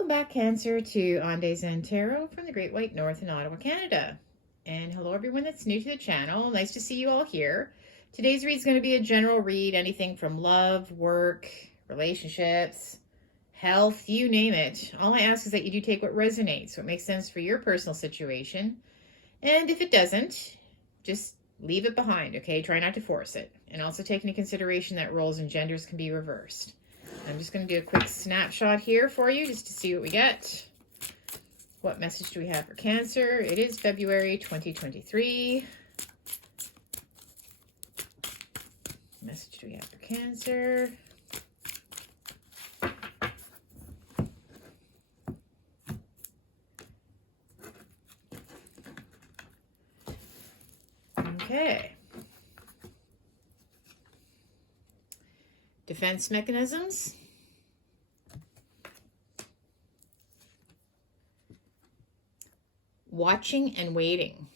Welcome back, Cancer, to On Days and Tarot from the Great White North in Ottawa, Canada. And hello, everyone that's new to the channel. Nice to see you all here. Today's read is going to be a general read, anything from love, work, relationships, health, you name it. All I ask is that you do take what resonates, what makes sense for your personal situation. And if it doesn't, just leave it behind, okay? Try not to force it. And also take into consideration that roles and genders can be reversed. I'm just going to do a quick snapshot here for you just to see what we get. What message do we have for Cancer? It is February 2023. Message do we have for Cancer? Okay. Defense mechanisms. Watching and waiting.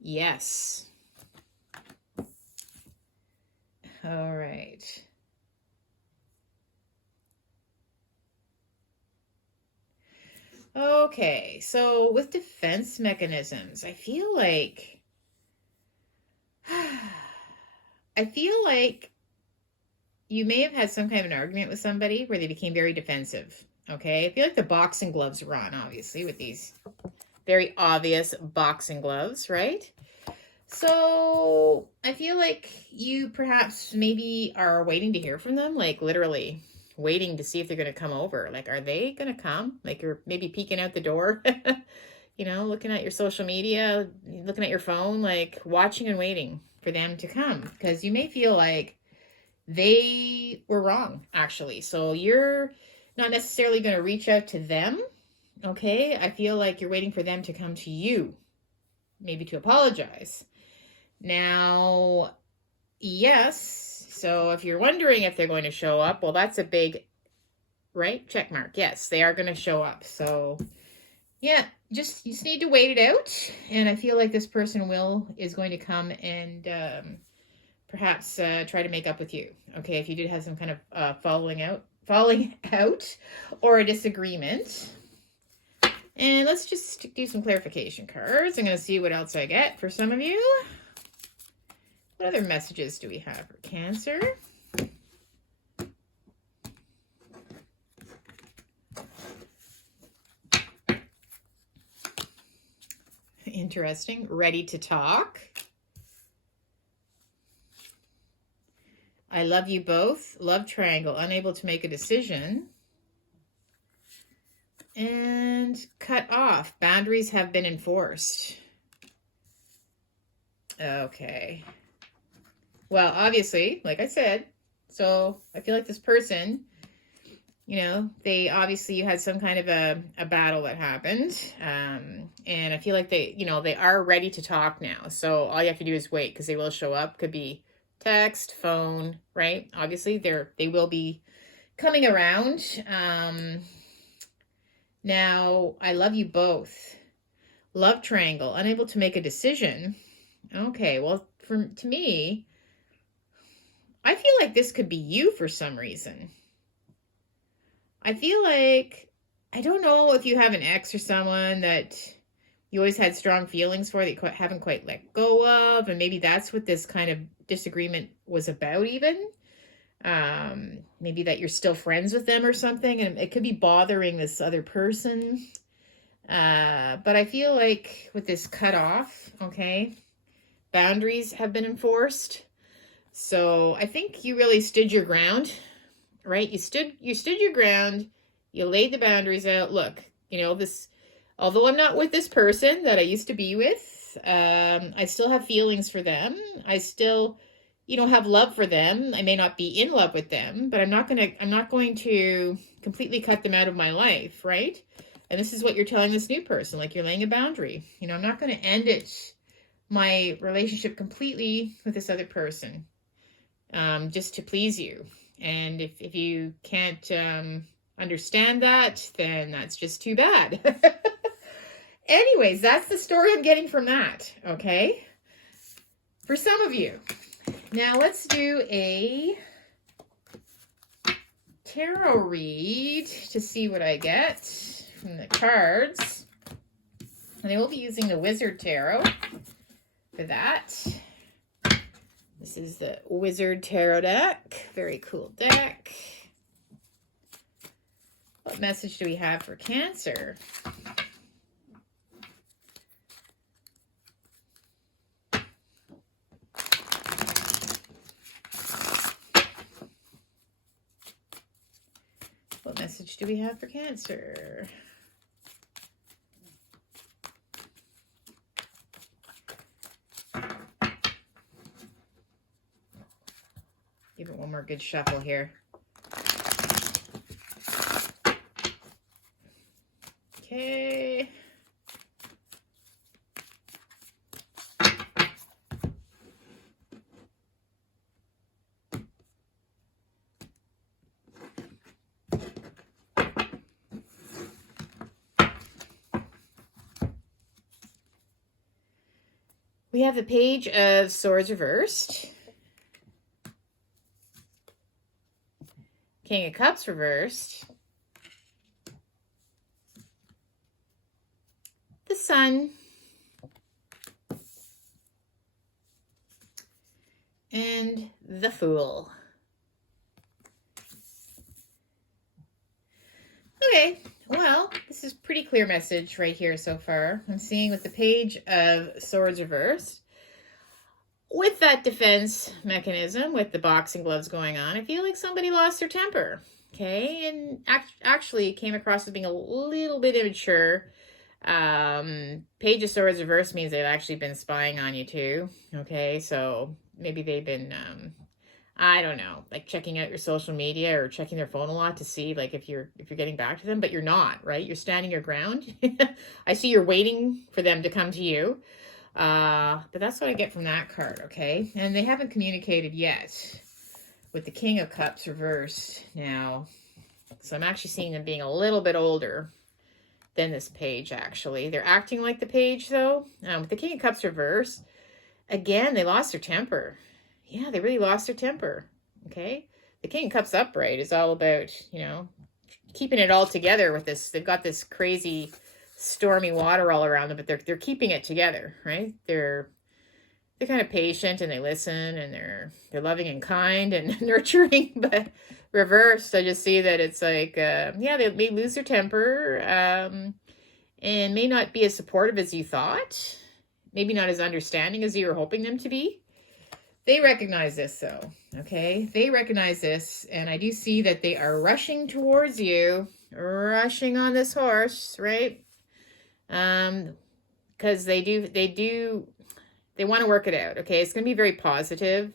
Yes. All right. Okay, so with defense mechanisms, I feel like you may have had some kind of an argument with somebody where they became very defensive, okay? I feel like the boxing gloves are on, obviously, with these very obvious boxing gloves, right? So I feel like you perhaps maybe are waiting to hear from them, like literally waiting to see if they're going to come over. Like, are they going to come? Like, you're maybe peeking out the door, you know, looking at your social media, looking at your phone, like watching and waiting for them to come, because you may feel like they were wrong, actually. So you're not necessarily going to reach out to them, okay? I feel like you're waiting for them to come to you, maybe to apologize. Now, yes, so if you're wondering if they're going to show up, well, that's a big, right, check mark. Yes, they are going to show up. So, yeah, you just need to wait it out. And I feel like this person is going to come and perhaps try to make up with you. Okay, if you did have some kind of falling out or a disagreement. And let's just do some clarification cards. I'm going to see what else I get for some of you. What other messages do we have for Cancer? Interesting. Ready to talk. I love you both. Love triangle. Unable to make a decision. And cut off. Boundaries have been enforced. Okay. Well, obviously, like I said, so I feel like this person, you know, you had some kind of a battle that happened. And I feel like they are ready to talk now. So all you have to do is wait, because they will show up. Could be text, phone, right? Obviously, they will be coming around. Now, I love you both. Love triangle, unable to make a decision. Okay, well, to me, I feel like this could be you for some reason. I feel like, I don't know if you have an ex or someone that you always had strong feelings for that you haven't quite let go of, and maybe that's what this kind of disagreement was about even. Maybe that you're still friends with them or something, and it could be bothering this other person. But I feel like with this cutoff, okay, boundaries have been enforced. So I think you really stood your ground, right? You stood your ground. You laid the boundaries out. Look, you know, although I'm not with this person that I used to be with, I still have feelings for them. I still, have love for them. I may not be in love with them, but I'm not going to completely cut them out of my life, right? And this is what you're telling this new person, like you're laying a boundary. I'm not going to end my relationship completely with this other person, just to please you. And if you can't understand that, then that's just too bad. Anyways, that's the story I'm getting from that, okay? For some of you. Now let's do a tarot read to see what I get from the cards. And I will be using the Wizard Tarot for that. This is the Wizard Tarot deck. Very cool deck. What message do we have for Cancer? What message do we have for Cancer? Give it one more good shuffle here. Okay. We have the Page of Swords reversed. King of Cups reversed. The Sun. And the Fool. Okay, well, this is pretty clear message right here so far. I'm seeing with the Page of Swords reversed, with that defense mechanism, with the boxing gloves going on, I feel like somebody lost their temper, okay? And actually came across as being a little bit immature. Page of Swords reversed means they've actually been spying on you too, okay? So maybe they've been, I don't know, like checking out your social media or checking their phone a lot to see like if you're getting back to them, but you're not, right? You're standing your ground. I see you're waiting for them to come to you. But that's what I get from that card, okay? And they haven't communicated yet with the King of Cups reversed now. So I'm actually seeing them being a little bit older than this page, actually. They're acting like the page, though. With the King of Cups reversed, again, they lost their temper. Yeah, they really lost their temper, okay? The King of Cups upright is all about, you know, keeping it all together with this. They've got this crazy stormy water all around them, but they're keeping it together, right? They're kind of patient and they listen and they're loving and kind and nurturing, but reversed, I just see that it's like, yeah, they may lose their temper and may not be as supportive as you thought, maybe not as understanding as you were hoping them to be. They recognize this, though, okay? They recognize this, and I do see that they are rushing towards you, rushing on this horse, right? Because they want to work it out, okay? It's going to be very positive.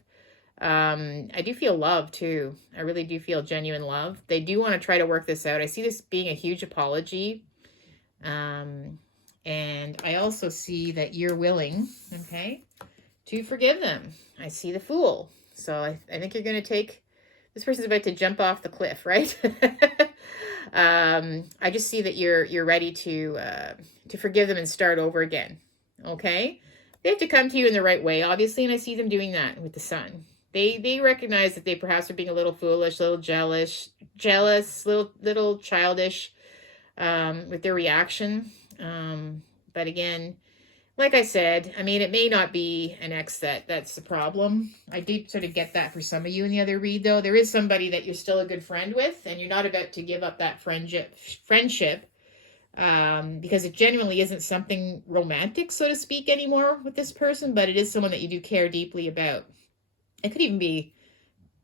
I do feel love, too. I really do feel genuine love. They do want to try to work this out. I see this being a huge apology. And I also see that you're willing, okay, to forgive them. I see the Fool. So I think you're going to take, this person's about to jump off the cliff, right? I just see that you're ready to forgive them and start over again, okay? They have to come to you in the right way, obviously, and I see them doing that with the Sun. They recognize that they perhaps are being a little foolish, a little jealous, little childish with their reaction. But again, like I said, I mean, it may not be an ex that's the problem. I did sort of get that for some of you in the other read, though. There is somebody that you're still a good friend with, and you're not about to give up that friendship because it genuinely isn't something romantic, so to speak, anymore with this person, but it is someone that you do care deeply about. It could even be,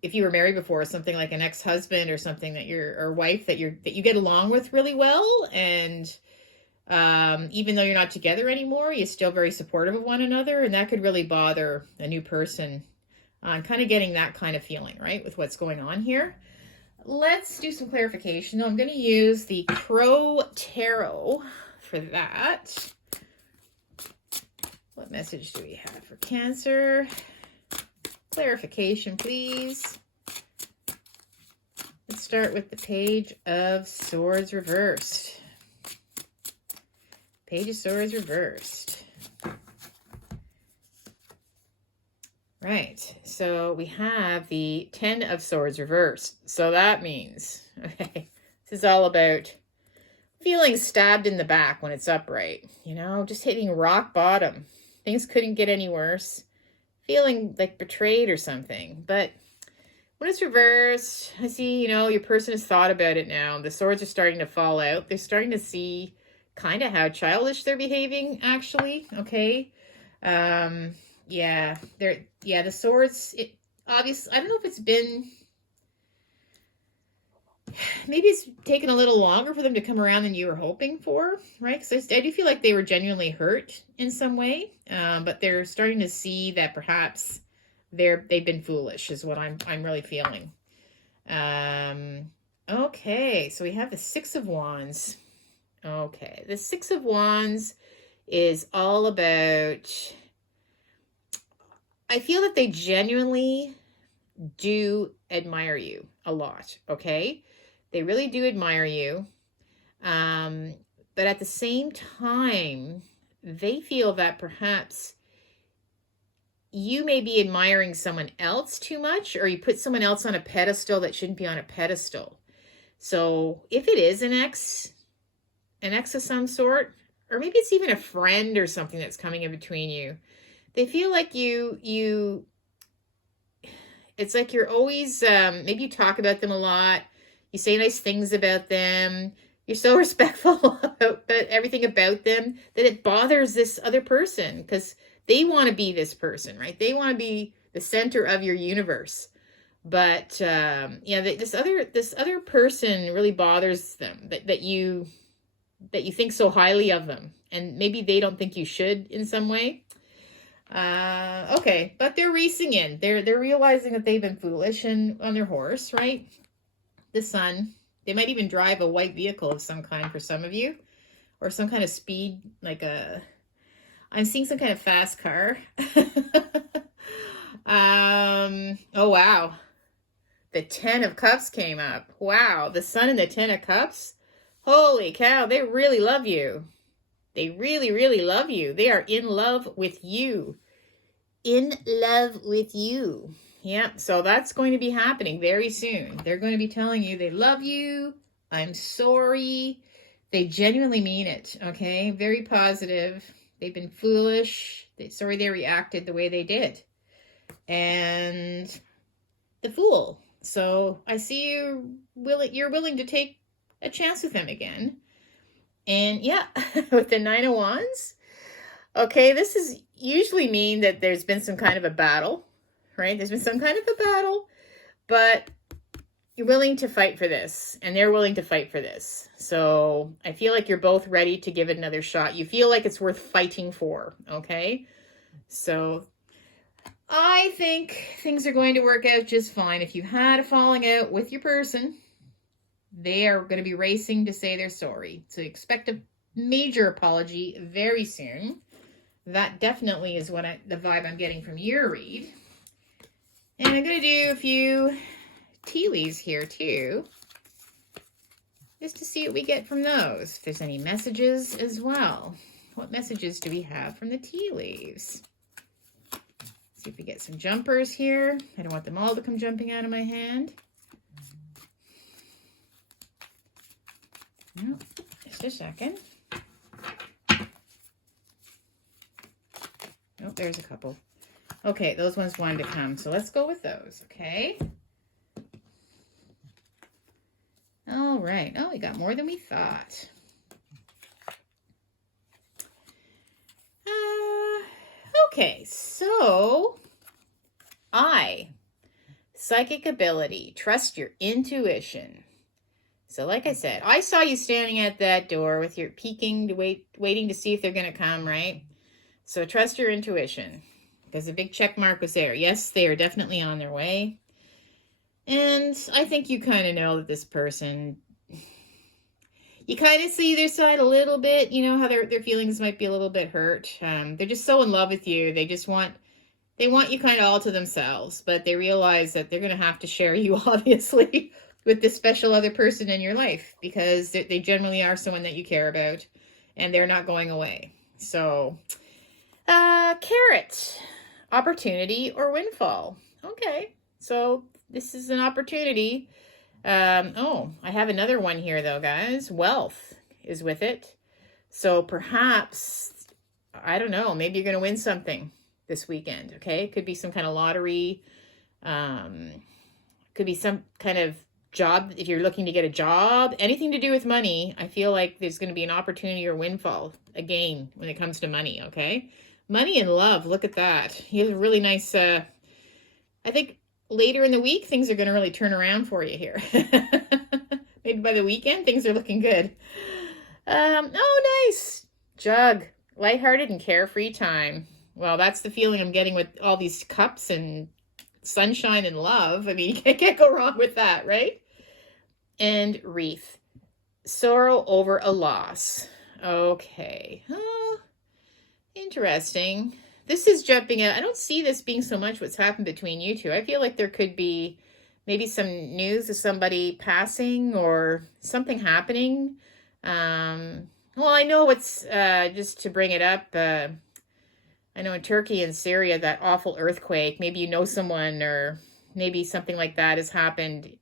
if you were married before, something like an ex-husband or something that or wife that you get along with really well, and even though you're not together anymore, you're still very supportive of one another, and that could really bother a new person on kind of getting that kind of feeling, right, with what's going on here. Let's do some clarification. Now, I'm going to use the Crow Tarot for that. What message do we have for Cancer? Clarification, please. Let's start with the Page of Swords reversed. Page of Swords reversed. Right. So we have the Ten of Swords reversed. So that means, okay, this is all about feeling stabbed in the back when it's upright. You know, just hitting rock bottom. Things couldn't get any worse. Feeling like betrayed or something. But when it's reversed, I see, you know, your person has thought about it now. The swords are starting to fall out. They're starting to see kind of how childish they're behaving, actually. Okay. Yeah, the swords, it obviously, I don't know if it's been, maybe it's taken a little longer for them to come around than you were hoping for, right? Because I do feel like they were genuinely hurt in some way, but they're starting to see that perhaps they've been foolish, is what I'm really feeling. Okay, so we have the Six of Wands. Okay, the Six of Wands is all about, I feel that they genuinely do admire you a lot, okay? They really do admire you. But at the same time, they feel that perhaps you may be admiring someone else too much, or you put someone else on a pedestal that shouldn't be on a pedestal. So if it is an ex of some sort, or maybe it's even a friend or something that's coming in between you, they feel like it's like you're always, maybe you talk about them a lot. You say nice things about them. You're so respectful about everything about them that it bothers this other person because they want to be this person, right? They want to be the center of your universe. But yeah, this other person really bothers them that you think so highly of them, and maybe they don't think you should in some way. Okay, but they're racing in. They're realizing that they've been foolish and on their horse, right? The sun. They might even drive a white vehicle of some kind for some of you, or some kind of speed, like I'm seeing some kind of fast car. Oh wow. The Ten of Cups came up. Wow, the Sun and the Ten of Cups. Holy cow, they really love you. They really, really love you. They are in love with you. In love with you. Yeah, so that's going to be happening very soon. They're going to be telling you they love you. I'm sorry. They genuinely mean it, okay? Very positive. They've been foolish. Sorry they reacted the way they did. And the Fool. So I see you're willing to take a chance with them again. And yeah, with the Nine of Wands. Okay, this is usually mean that there's been some kind of a battle, right? There's been some kind of a battle, but you're willing to fight for this, and they're willing to fight for this. So I feel like you're both ready to give it another shot. You feel like it's worth fighting for, okay? So I think things are going to work out just fine. If you had a falling out with your person, they are going to be racing to say they're sorry. So expect a major apology very soon. That definitely is what the vibe I'm getting from your read. And I'm going to do a few tea leaves here too, just to see what we get from those. If there's any messages as well. What messages do we have from the tea leaves? See if we get some jumpers here. I don't want them all to come jumping out of my hand. No, just a second. Oh, there's a couple. Okay, those ones wanted to come, so let's go with those, okay? All right. Oh, we got more than we thought. Okay, so psychic ability, trust your intuition. So like I said, I saw you standing at that door with your peeking, waiting to see if they're going to come, right? So trust your intuition, because the big check mark was there. Yes, they are definitely on their way. And I think you kind of know that this person, you kind of see their side a little bit, you know, how their feelings might be a little bit hurt. They're just so in love with you. They want you kind of all to themselves, but they realize that they're going to have to share you, obviously, with this special other person in your life, because they generally are someone that you care about, and they're not going away. So, Carrot. opportunity or windfall. Okay, so this is an opportunity. Oh, I have another one here though, guys. Wealth is with it. So perhaps, I don't know, maybe you're going to win something this weekend, okay? It could be some kind of lottery. Could be some kind of job. If you're looking to get a job, anything to do with money, I feel like there's going to be an opportunity or windfall again when it comes to money, okay? Money and love, look at that. You have a really nice, I think later in the week, things are going to really turn around for you here. Maybe by the weekend, things are looking good. Oh, nice. Jug. Lighthearted and carefree time. Well, that's the feeling I'm getting with all these cups and sunshine and love. I mean, you can't go wrong with that, right? And wreath. Sorrow over a loss. Okay. Oh, interesting. This is jumping out. I don't see this being so much what's happened between you two. I feel like there could be maybe some news of somebody passing or something happening. Well, I know it's, just to bring it up, I know in Turkey and Syria, that awful earthquake, maybe you know someone or maybe something like that has happened,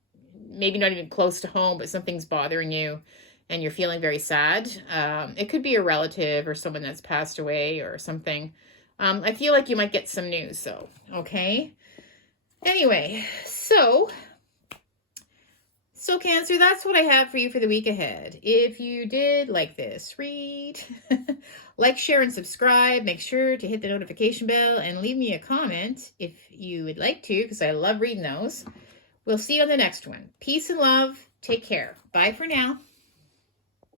maybe not even close to home, but something's bothering you and you're feeling very sad. It could be a relative or someone that's passed away or something. I feel like you might get some news, though, okay? Anyway, so Cancer, that's what I have for you for the week ahead. If you did like this read, like, share, and subscribe. Make sure to hit the notification bell and leave me a comment if you would like to, because I love reading those. We'll see you on the next one. Peace and love. Take care. Bye for now.